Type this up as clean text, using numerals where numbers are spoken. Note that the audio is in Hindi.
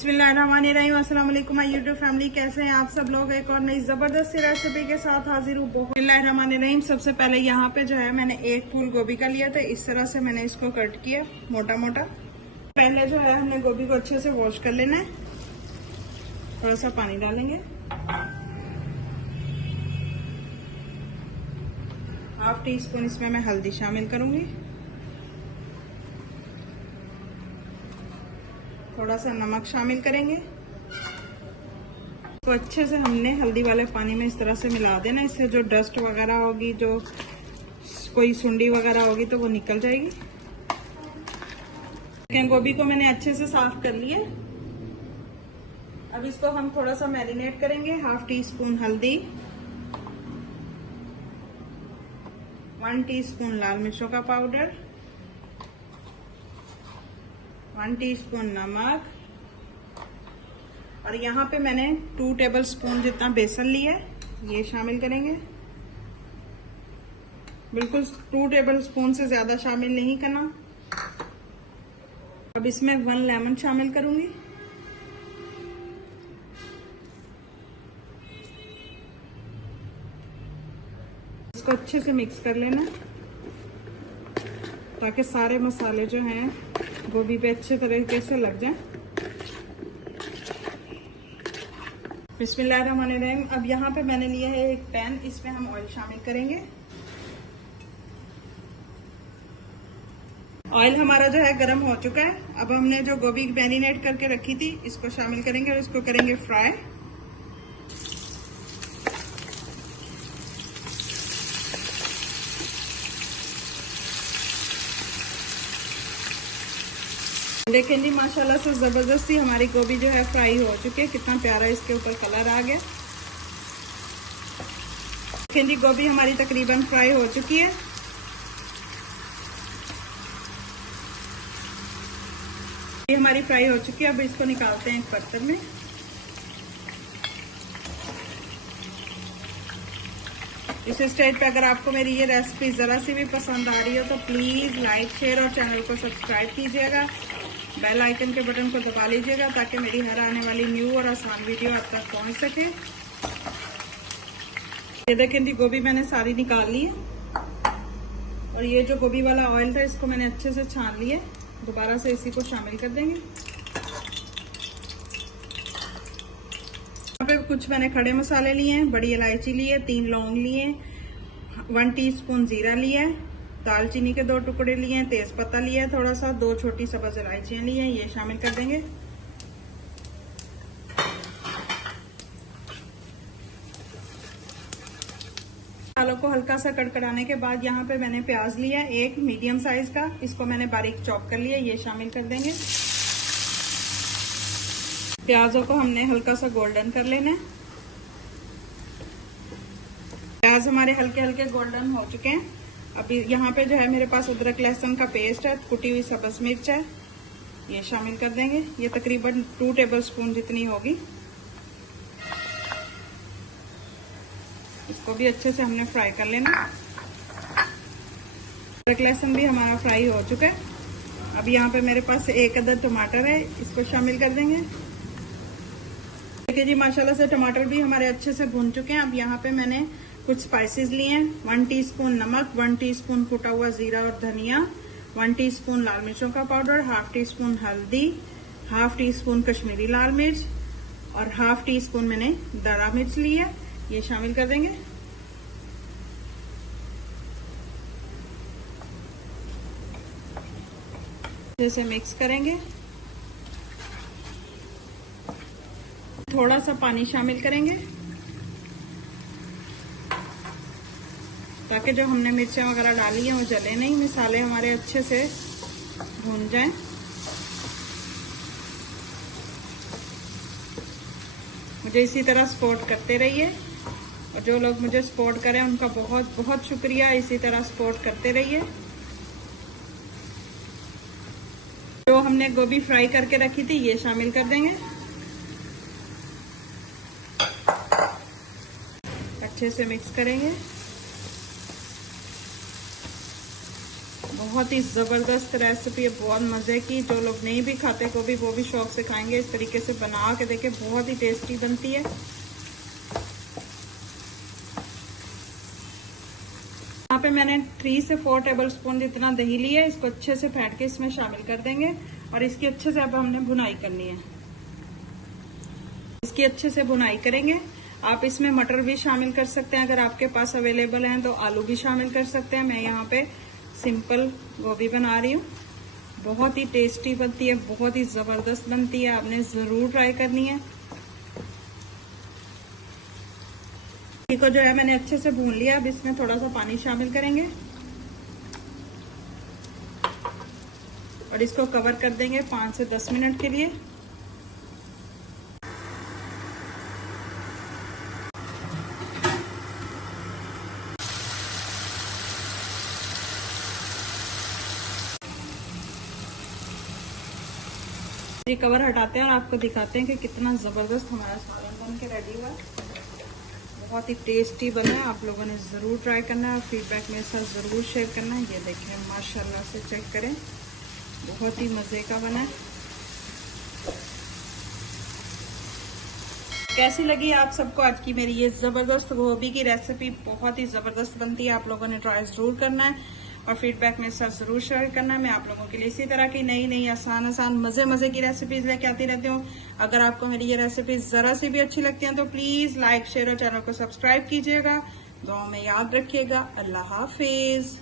बिस्मिल्लाहिर्रहमानिर्रहीम। अस्सलाम वालेकुम माय यूट्यूब फैमिली, कैसे हैं आप सब लोग। एक और नई जबरदस्त रेसिपी के साथ हाजिर हूँ। बिस्मिल्लाहिर्रहमानिर्रहीम। सबसे पहले यहाँ पे जो है मैंने एक फूल गोभी का लिया था, इस तरह से मैंने इसको कट किया मोटा मोटा। पहले जो है हमने गोभी को अच्छे से वॉश कर लेना है। थोड़ा सा पानी डालेंगे, हाफ टी स्पून इसमें मैं हल्दी शामिल करूंगी, थोड़ा सा नमक शामिल करेंगे। तो अच्छे से हमने हल्दी वाले पानी में इस तरह से मिला देना, इससे जो डस्ट वगैरह होगी, जो कोई सुंडी वगैरह होगी तो वो निकल जाएगी। गोभी को मैंने अच्छे से साफ कर लिया। अब इसको हम थोड़ा सा मैरिनेट करेंगे। हाफ टी स्पून हल्दी, 1 टीस्पून लाल मिर्चों का पाउडर, 1 टीस्पून नमक, और यहाँ पे मैंने 2 टेबल स्पून जितना बेसन लिया है, ये शामिल करेंगे। बिल्कुल 2 टेबल स्पून से ज्यादा शामिल नहीं करना। अब इसमें 1 लेमन शामिल करूंगी। इसको अच्छे से मिक्स कर लेना ताकि सारे मसाले जो हैं गोभी पे अच्छे तरीके से लग जाएं। बिस्मिल्लाहिर्रहमानिर्रहीम। अब यहाँ पे मैंने लिया है एक पैन, इसमें हम ऑयल शामिल करेंगे। ऑयल हमारा जो है गर्म हो चुका है। अब हमने जो गोभी मैरिनेट करके रखी थी इसको शामिल करेंगे और इसको करेंगे फ्राई। देखें जी, माशाल्लाह से जबरदस्ती हमारी गोभी जो है फ्राई हो चुकी है। कितना प्यारा इसके ऊपर कलर आ गया। देखें जी, गोभी हमारी तकरीबन फ्राई हो चुकी है। ये हमारी फ्राई हो चुकी है। अब इसको निकालते हैं एक बर्तन में। इस स्टेज पे अगर आपको मेरी ये रेसिपी जरा सी भी पसंद आ रही हो तो प्लीज लाइक, शेयर और चैनल को सब्सक्राइब कीजिएगा। बेल आइकन के बटन को दबा लीजिएगा ताकि मेरी हर आने वाली न्यू और आसान वीडियो आप तक पहुंच सके। ये देखें जी, गोभी मैंने सारी निकाल ली है और ये जो गोभी वाला ऑयल था इसको मैंने अच्छे से छान लिया। दोबारा से इसी को शामिल कर देंगे। यहाँ पे कुछ मैंने खड़े मसाले लिए हैं, बड़ी इलायची ली है, 3 लौंग लिए, 1 टीस्पून जीरा लिया है, दालचीनी के 2 टुकड़े लिए हैं, तेज पत्ता लिया है थोड़ा सा, 2 छोटी सब्ज इलायचियां ली हैं, ये शामिल कर देंगे। मसालों को हल्का सा कड़कड़ाने के बाद यहाँ पे मैंने प्याज लिया है, एक मीडियम साइज का, इसको मैंने बारीक चॉप कर लिया, ये शामिल कर देंगे। प्याजों को हमने हल्का सा गोल्डन कर लेना है। प्याज हमारे हल्के हल्के गोल्डन हो चुके हैं। अभी यहाँ पे जो है मेरे पास अदरक लहसुन का पेस्ट है, कुटी हुई सब्ज मिर्च है, ये शामिल कर देंगे। ये तकरीबन 2 टेबल स्पून जितनी होगी। इसको भी अच्छे से हमने फ्राई कर लेना। अदरक लहसुन भी हमारा फ्राई हो चुका है। अब यहाँ पे मेरे पास 1 अदद टमाटर है, इसको शामिल कर देंगे। देखिए जी, माशाल्लाह से टमाटर भी हमारे अच्छे से भून चुके हैं। अब यहाँ पे मैंने कुछ स्पाइसेस लिए हैं, 1 टीस्पून नमक, 1 टीस्पून कुटा हुआ जीरा और धनिया, 1 टीस्पून लाल मिर्चों का पाउडर, हाफ टी स्पून हल्दी, हाफ टी स्पून कश्मीरी लाल मिर्च और हाफ टी स्पून मैंने दरा मिर्च ली है, ये शामिल कर देंगे। जैसे मिक्स करेंगे, थोड़ा सा पानी शामिल करेंगे ताकि जो हमने मिर्चें वगैरह डाली हैं वो जले नहीं, मसाले हमारे अच्छे से भून जाएं। मुझे इसी तरह सपोर्ट करते रहिए और जो लोग मुझे सपोर्ट करें उनका बहुत बहुत शुक्रिया। इसी तरह सपोर्ट करते रहिए। जो हमने गोभी फ्राई करके रखी थी ये शामिल कर देंगे। अच्छे से मिक्स करेंगे। बहुत ही जबरदस्त रेसिपी है, बहुत मजे की। जो लोग नहीं भी खाते गोभी वो भी शौक से खाएंगे। इस तरीके से बना के देखें, बहुत ही टेस्टी बनती है। यहाँ पे मैंने 3 से 4 टेबलस्पून जितना दही लिया है। इसको अच्छे से फेंट के इसमें शामिल कर देंगे और इसकी अच्छे से अब हमने भुनाई करनी है। इसकी अच्छे से भुनाई करेंगे। आप इसमें मटर भी शामिल कर सकते हैं, अगर आपके पास अवेलेबल हैं तो आलू भी शामिल कर सकते हैं। मैं यहाँ पे सिंपल गोभी बना रही हूँ। बहुत ही टेस्टी बनती है, बहुत ही जबरदस्त बनती है, आपने जरूर ट्राई करनी है। को जो है मैंने अच्छे से भून लिया। अब इसमें थोड़ा सा पानी शामिल करेंगे और इसको कवर कर देंगे 5 से 10 मिनट के लिए। ये कवर हटाते हैं और आपको दिखाते हैं कि कितना जबरदस्त हमारा सालन बन के रेडी हुआ। बहुत ही टेस्टी बना है, आप लोगों ने जरूर ट्राई करना है और फीडबैक मेरे साथ जरूर शेयर करना है। ये देखें, माशाल्लाह से चेक करें, बहुत ही मजे का बना है। कैसी लगी आप सबको आज की मेरी ये जबरदस्त गोभी की रेसिपी? बहुत ही जबरदस्त बनती है, आप लोगों ने ट्राई जरूर करना है और फीडबैक मेरे साथ जरूर शेयर करना है। मैं आप लोगों के लिए इसी तरह की नई नई आसान मजे की रेसिपीज लेके आती रहती हूँ। अगर आपको मेरी ये रेसिपीज जरा सी भी अच्छी लगती हैं तो प्लीज लाइक शेयर और चैनल को सब्सक्राइब कीजिएगा। दुआ में याद रखिएगा। अल्लाह हाफिज।